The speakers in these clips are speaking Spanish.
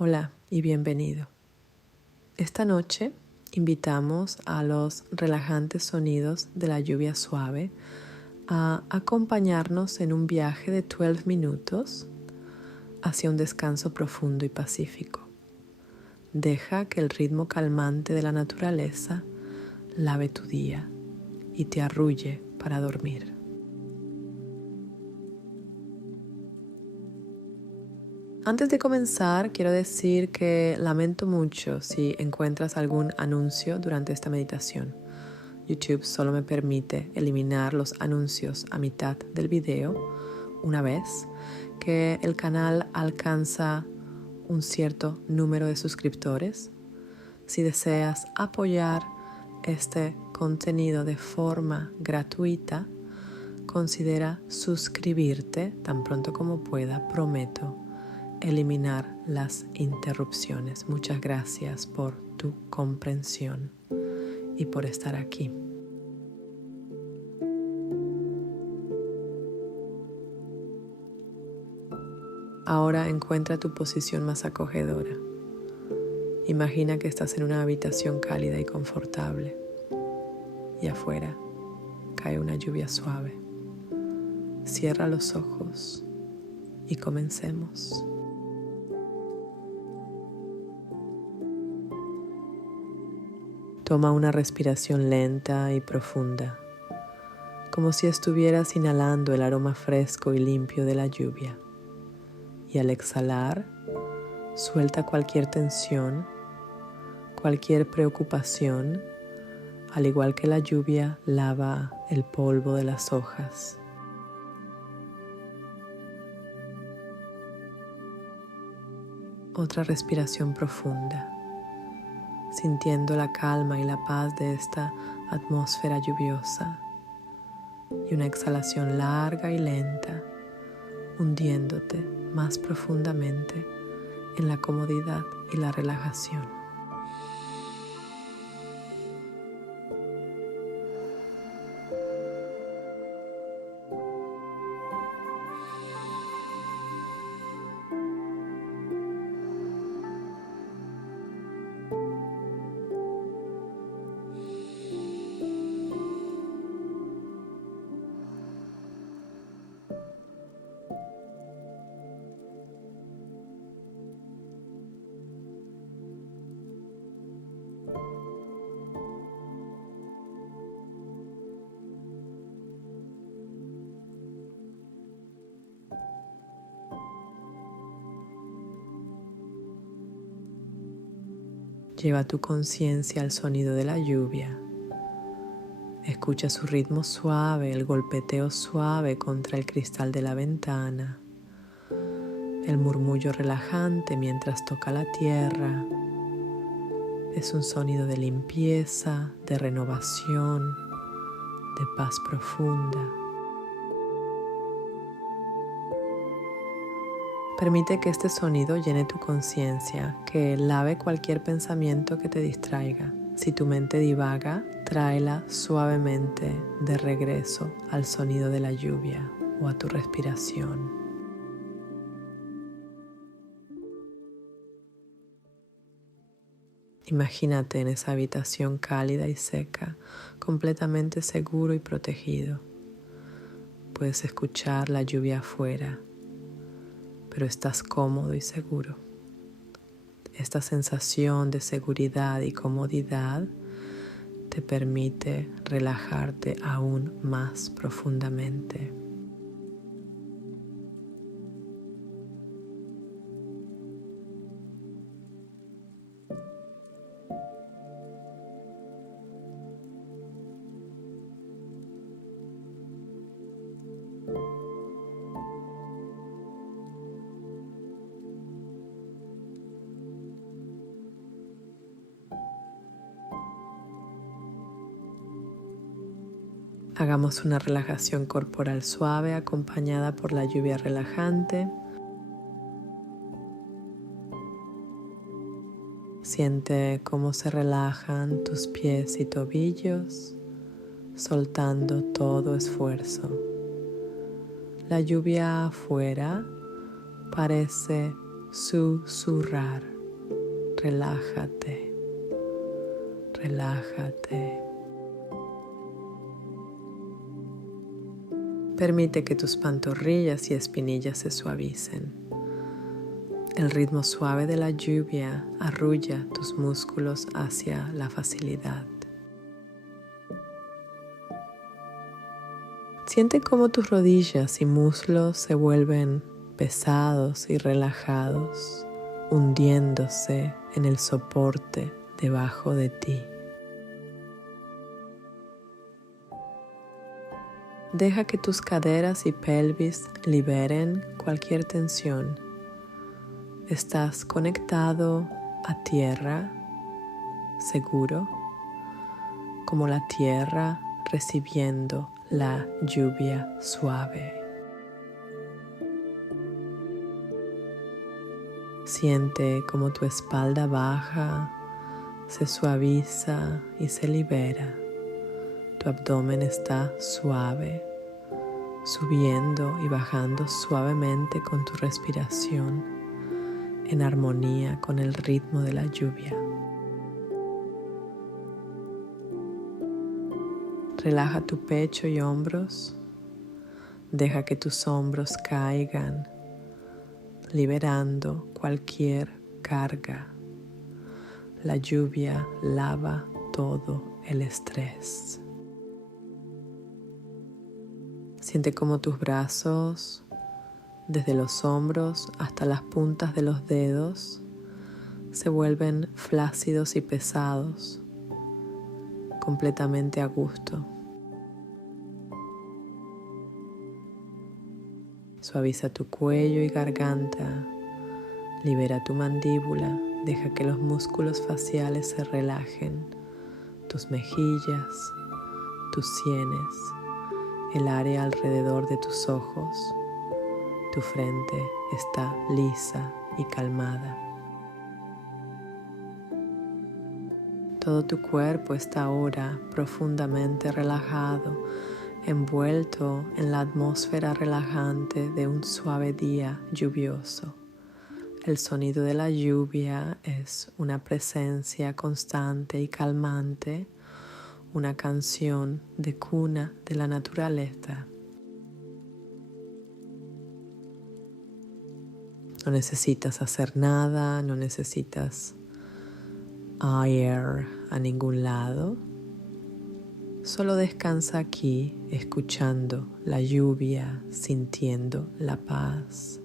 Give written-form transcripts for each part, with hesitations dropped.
Hola y bienvenido. Esta noche invitamos a los relajantes sonidos de la lluvia suave a acompañarnos en un viaje de 12 minutos hacia un descanso profundo y pacífico. Deja que el ritmo calmante de la naturaleza lave tu día y te arrulle para dormir. Antes de comenzar, quiero decir que lamento mucho si encuentras algún anuncio durante esta meditación. YouTube solo me permite eliminar los anuncios a mitad del video una vez que el canal alcanza un cierto número de suscriptores. Si deseas apoyar este contenido de forma gratuita, considera suscribirte tan pronto como pueda, prometo eliminar las interrupciones. Muchas gracias por tu comprensión y por estar aquí. Ahora encuentra tu posición más acogedora. Imagina que estás en una habitación cálida y confortable y afuera cae una lluvia suave. Cierra los ojos y comencemos. Toma una respiración lenta y profunda, como si estuvieras inhalando el aroma fresco y limpio de la lluvia. Y al exhalar, suelta cualquier tensión, cualquier preocupación, al igual que la lluvia lava el polvo de las hojas. Otra respiración profunda, sintiendo la calma y la paz de esta atmósfera lluviosa. Y una exhalación larga y lenta, hundiéndote más profundamente en la comodidad y la relajación. Lleva tu conciencia al sonido de la lluvia. Escucha su ritmo suave, el golpeteo suave contra el cristal de la ventana, el murmullo relajante mientras toca la tierra. Es un sonido de limpieza, de renovación, de paz profunda. Permite que este sonido llene tu conciencia, que lave cualquier pensamiento que te distraiga. Si tu mente divaga, tráela suavemente de regreso al sonido de la lluvia o a tu respiración. Imagínate en esa habitación cálida y seca, completamente seguro y protegido. Puedes escuchar la lluvia afuera, pero estás cómodo y seguro. Esta sensación de seguridad y comodidad te permite relajarte aún más profundamente. Hagamos una relajación corporal suave acompañada por la lluvia relajante. Siente cómo se relajan tus pies y tobillos, soltando todo esfuerzo. La lluvia afuera parece susurrar. Relájate, relájate. Permite que tus pantorrillas y espinillas se suavicen. El ritmo suave de la lluvia arrulla tus músculos hacia la facilidad. Siente cómo tus rodillas y muslos se vuelven pesados y relajados, hundiéndose en el soporte debajo de ti. Deja que tus caderas y pelvis liberen cualquier tensión. Estás conectado a tierra, seguro, como la tierra recibiendo la lluvia suave. Siente como tu espalda baja, se suaviza y se libera. Tu abdomen está suave, subiendo y bajando suavemente con tu respiración, en armonía con el ritmo de la lluvia. Relaja tu pecho y hombros. Deja que tus hombros caigan, liberando cualquier carga. La lluvia lava todo el estrés. Siente como tus brazos, desde los hombros hasta las puntas de los dedos, se vuelven flácidos y pesados, completamente a gusto. Suaviza tu cuello y garganta, libera tu mandíbula, deja que los músculos faciales se relajen, tus mejillas, tus sienes, el área alrededor de tus ojos. Tu frente está lisa y calmada. Todo tu cuerpo está ahora profundamente relajado, envuelto en la atmósfera relajante de un suave día lluvioso. El sonido de la lluvia es una presencia constante y calmante, una canción de cuna de la naturaleza. No necesitas hacer nada, no necesitas ir a ningún lado. Solo descansa aquí, escuchando la lluvia, sintiendo la paz.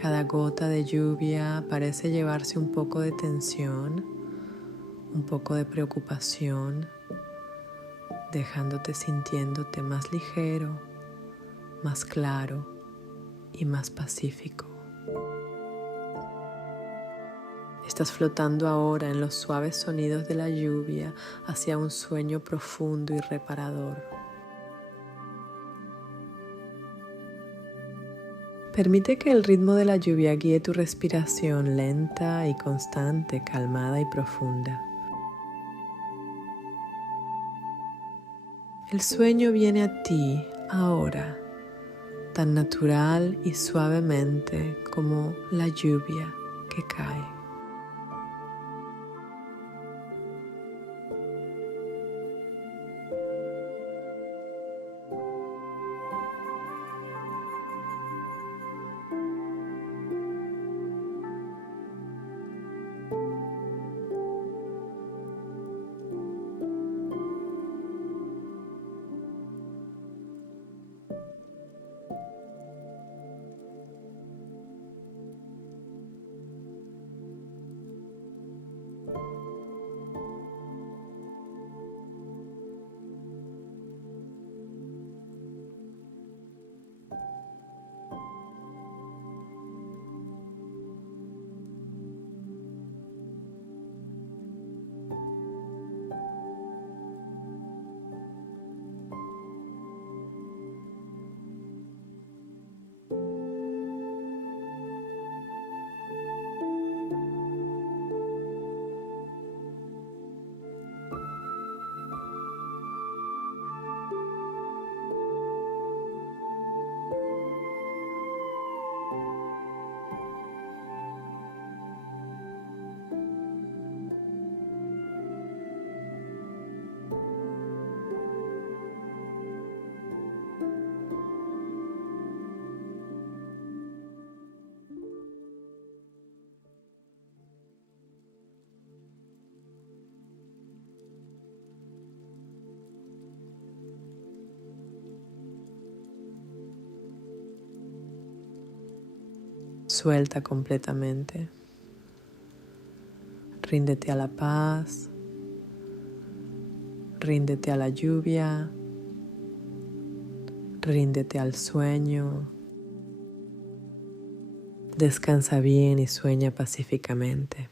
Cada gota de lluvia parece llevarse un poco de tensión, un poco de preocupación, dejándote sintiéndote más ligero, más claro y más pacífico. Estás flotando ahora en los suaves sonidos de la lluvia hacia un sueño profundo y reparador. Permite que el ritmo de la lluvia guíe tu respiración lenta y constante, calmada y profunda. El sueño viene a ti ahora, tan natural y suavemente como la lluvia que cae. Suelta completamente. Ríndete a la paz. Ríndete a la lluvia. Ríndete al sueño. Descansa bien y sueña pacíficamente.